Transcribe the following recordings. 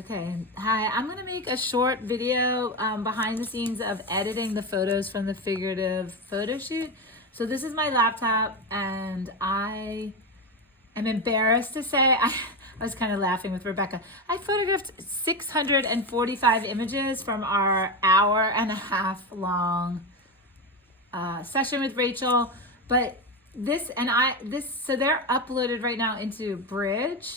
Okay, hi, I'm gonna make a short video behind the scenes of editing the photos from the figurative photo shoot. So this is my laptop and I am embarrassed to say, I was kind of laughing with Rebecca. I photographed 645 images from our hour-and-a-half long session with Rachel, but so they're uploaded right now into Bridge,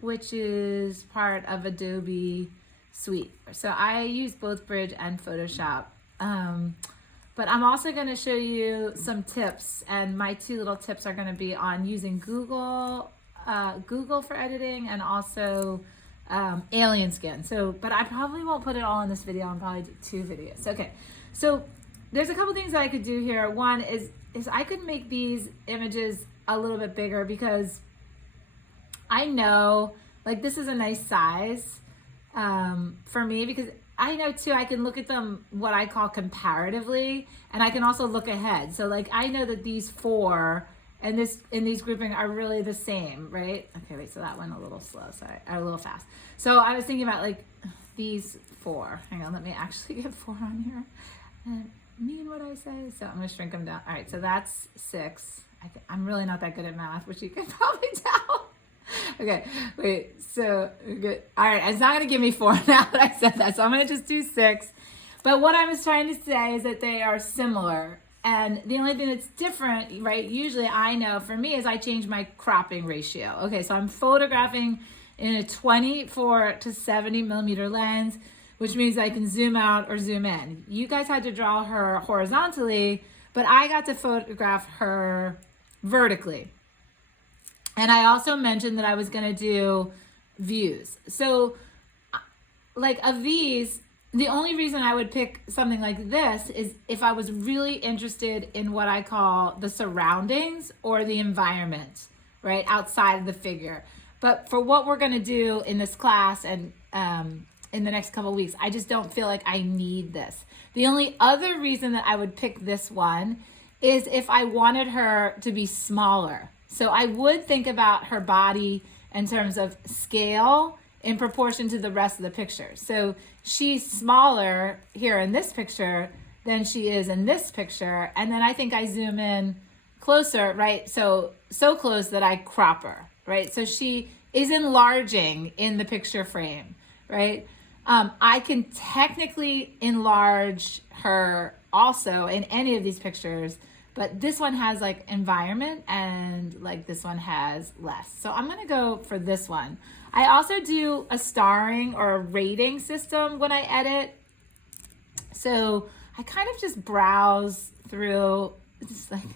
which is part of Adobe Suite. So I use both Bridge and Photoshop. But I'm also going to show you some tips, and my two little tips are going to be on using Google for editing and also Alien Skin. But I probably won't put it all in this video. I'll probably do two videos. Okay, so there's a couple things that I could do here. One is I could make these images a little bit bigger because I know like this is a nice size for me, because I know too I can look at them what I call comparatively, and I can also look ahead. So like I know that these four and in these grouping are really the same, right? Okay, wait, so that went a little slow, sorry, or a little fast. So I was thinking about like these four. Hang on, let me actually get four on here and mean what I say. So I'm gonna shrink them down. All right, so that's 6. I'm really not that good at math, which you can probably tell. Okay, wait, so good. All right, it's not gonna give me 4 now that I said that, so I'm gonna just do 6. But what I was trying to say is that they are similar. And the only thing that's different, right, usually I know for me is I change my cropping ratio. Okay, so I'm photographing in a 24 to 70 millimeter lens, which means I can zoom out or zoom in. You guys had to draw her horizontally, but I got to photograph her vertically. And I also mentioned that I was gonna do views. So like of these, the only reason I would pick something like this is if I was really interested in what I call the surroundings or the environment, right, outside of the figure. But for what we're gonna do in this class and in the next couple of weeks, I just don't feel like I need this. The only other reason that I would pick this one is if I wanted her to be smaller. So I would think about her body in terms of scale in proportion to the rest of the picture. So she's smaller here in this picture than she is in this picture. And then I think I zoom in closer, right? So close that I crop her, right? So she is enlarging in the picture frame, right? I can technically enlarge her also in any of these pictures, but this one has like environment and like this one has less. So I'm gonna go for this one. I also do a starring or a rating system when I edit. So I kind of just browse through, just like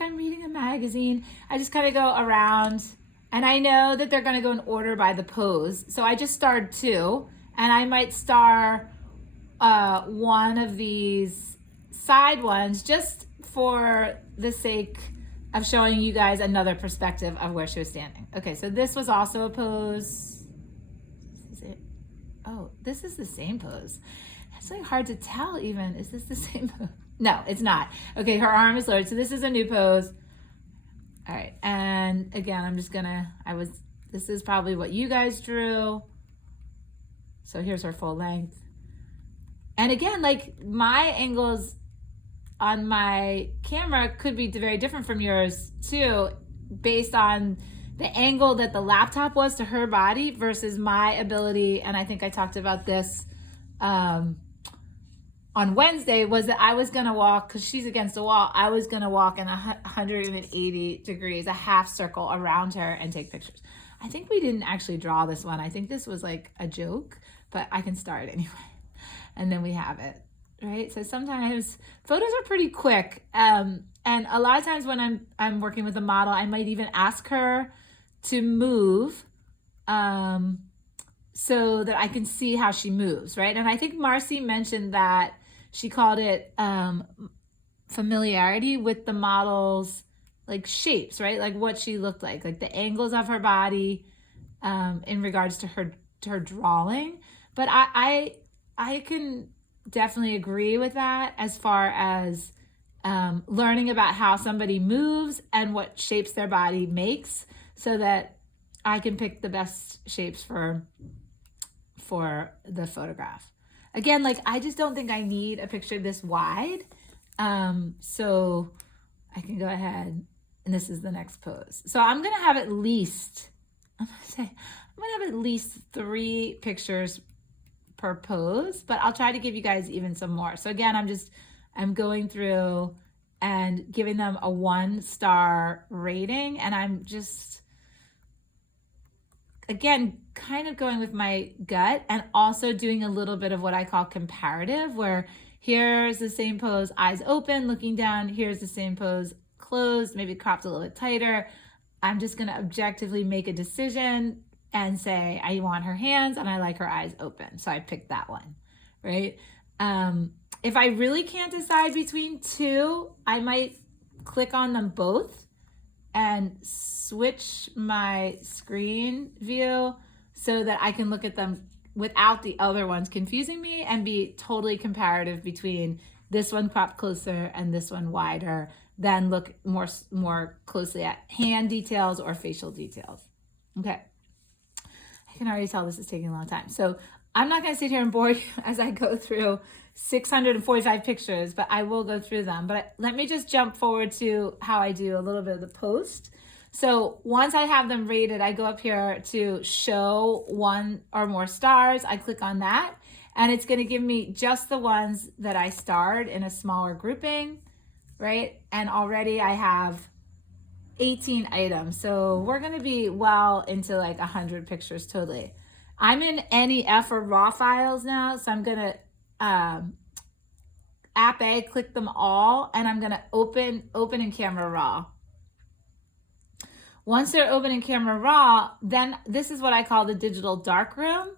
I'm reading a magazine. I just kind of go around, and I know that they're gonna go in order by the pose. So I just starred 2, and I might star one of these side ones just for the sake of showing you guys another perspective of where she was standing. Okay, so this was also a pose. Is it? Oh, this is the same pose. It's like hard to tell even. Is this the same pose? No, it's not. Okay, her arm is lowered. So this is a new pose. All right, and again, I'm just gonna, this is probably what you guys drew. So here's her full length. And again, like my angles on my camera could be very different from yours too, based on the angle that the laptop was to her body versus my ability. And I think I talked about this on Wednesday, was that I was gonna walk, because she's against the wall, I was gonna walk in 180 degrees, a half circle around her and take pictures. I think we didn't actually draw this one. I think this was like a joke, but I can start anyway. And then we have it. Right, so sometimes photos are pretty quick, and a lot of times when I'm working with a model, I might even ask her to move, so that I can see how she moves, right? And I think Marcy mentioned that she called it familiarity with the model's like shapes, right? Like what she looked like the angles of her body in regards to her drawing. But I can definitely agree with that as far as learning about how somebody moves and what shapes their body makes, so that I can pick the best shapes for for the photograph. Again, like I just don't think I need a picture this wide. So I can go ahead, and this is the next pose. So I'm gonna have at least, I'm gonna have at least 3 pictures per pose, but I'll try to give you guys even some more. So again, I'm going through and giving them a 1-star rating, and I'm just, again, kind of going with my gut and also doing a little bit of what I call comparative, where here's the same pose, eyes open, looking down. Here's the same pose, closed, maybe cropped a little bit tighter. I'm just going to objectively make a decision and say, I want her hands and I like her eyes open. So I picked that one, right? If I really can't decide between 2, I might click on them both and switch my screen view so that I can look at them without the other ones confusing me and be totally comparative between this one cropped closer and this one wider, then look more closely at hand details or facial details. Okay. I can already tell this is taking a long time. So I'm not going to sit here and bore you as I go through 645 pictures, but I will go through them. But let me just jump forward to how I do a little bit of the post. So once I have them rated, I go up here to show 1 or more stars. I click on that, and it's going to give me just the ones that I starred in a smaller grouping, right? And already I have 18 items. So we're going to be well into like 100 pictures totally. I'm in NEF or raw files now. So I'm going to app A, click them all, and I'm going to open in camera raw. Once they're open in camera raw, then this is what I call the digital darkroom.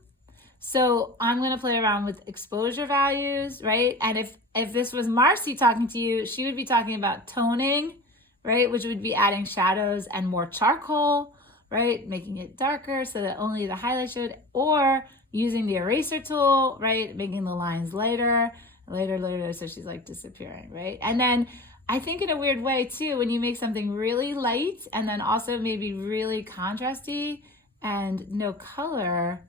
So I'm going to play around with exposure values, right? And if this was Marcy talking to you, she would be talking about toning, right? Which would be adding shadows and more charcoal, right? Making it darker so that only the highlight showed, or using the eraser tool, right? Making the lines lighter, so she's like disappearing, right? And then I think in a weird way too, when you make something really light and then also maybe really contrasty and no color,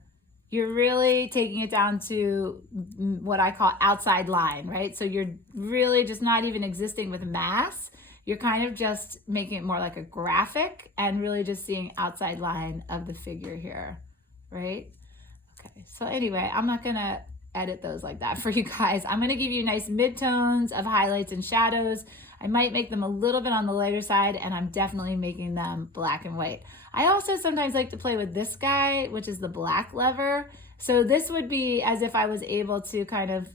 you're really taking it down to what I call outside line, right? So you're really just not even existing with mass. You're kind of just making it more like a graphic and really just seeing outside line of the figure here, right? Okay, so anyway, I'm not gonna edit those like that for you guys. I'm gonna give you nice midtones of highlights and shadows. I might make them a little bit on the lighter side, and I'm definitely making them black and white. I also sometimes like to play with this guy, which is the black lever. So this would be as if I was able to kind of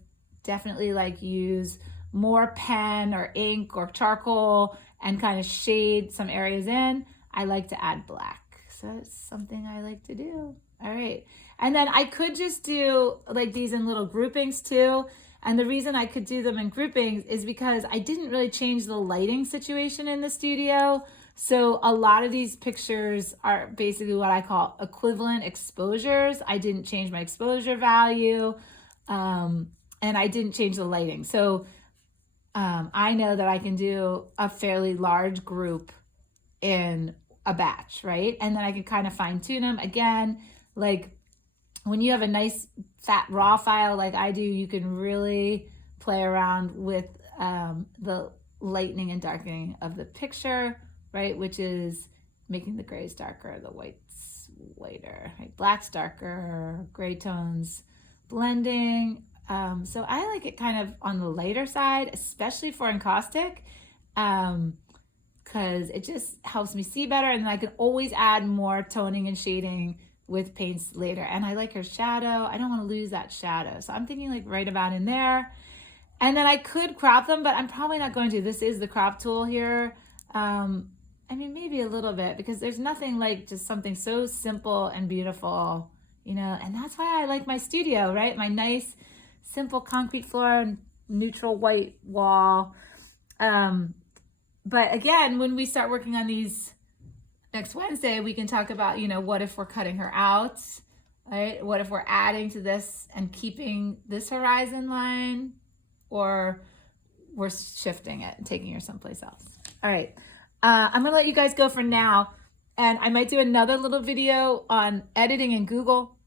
definitely like use more pen or ink or charcoal and kind of shade some areas in. I like to add black. So it's something I like to do. All right. And then I could just do like these in little groupings too. And the reason I could do them in groupings is because I didn't really change the lighting situation in the studio. So a lot of these pictures are basically what I call equivalent exposures. I didn't change my exposure value, and I didn't change the lighting. So I know that I can do a fairly large group in a batch, right? And then I can kind of fine tune them. Again, like when you have a nice fat raw file like I do, you can really play around with the lightening and darkening of the picture, right? Which is making the grays darker, the whites whiter, right? Black's darker, gray tones blending. So I like it kind of on the lighter side, especially for encaustic, because it just helps me see better. And then I can always add more toning and shading with paints later. And I like her shadow. I don't want to lose that shadow. So I'm thinking like right about in there. And then I could crop them, but I'm probably not going to. This is the crop tool here. I mean, maybe a little bit, because there's nothing like just something so simple and beautiful, you know, and that's why I like my studio, right? My nice, simple concrete floor and neutral white wall. But again, when we start working on these next Wednesday, we can talk about, you know, what if we're cutting her out, right? What if we're adding to this and keeping this horizon line, or we're shifting it and taking her someplace else. All right. I'm gonna let you guys go for now, and I might do another little video on editing in Google.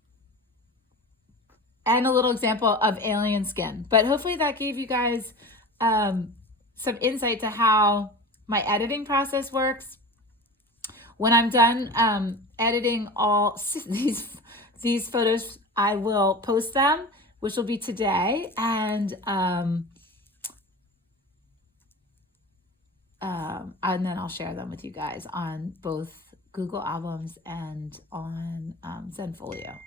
and a little example of alien skin. But hopefully that gave you guys some insight to how my editing process works. When I'm done editing all these photos, I will post them, which will be today, and then I'll share them with you guys on both Google Albums and on Zenfolio.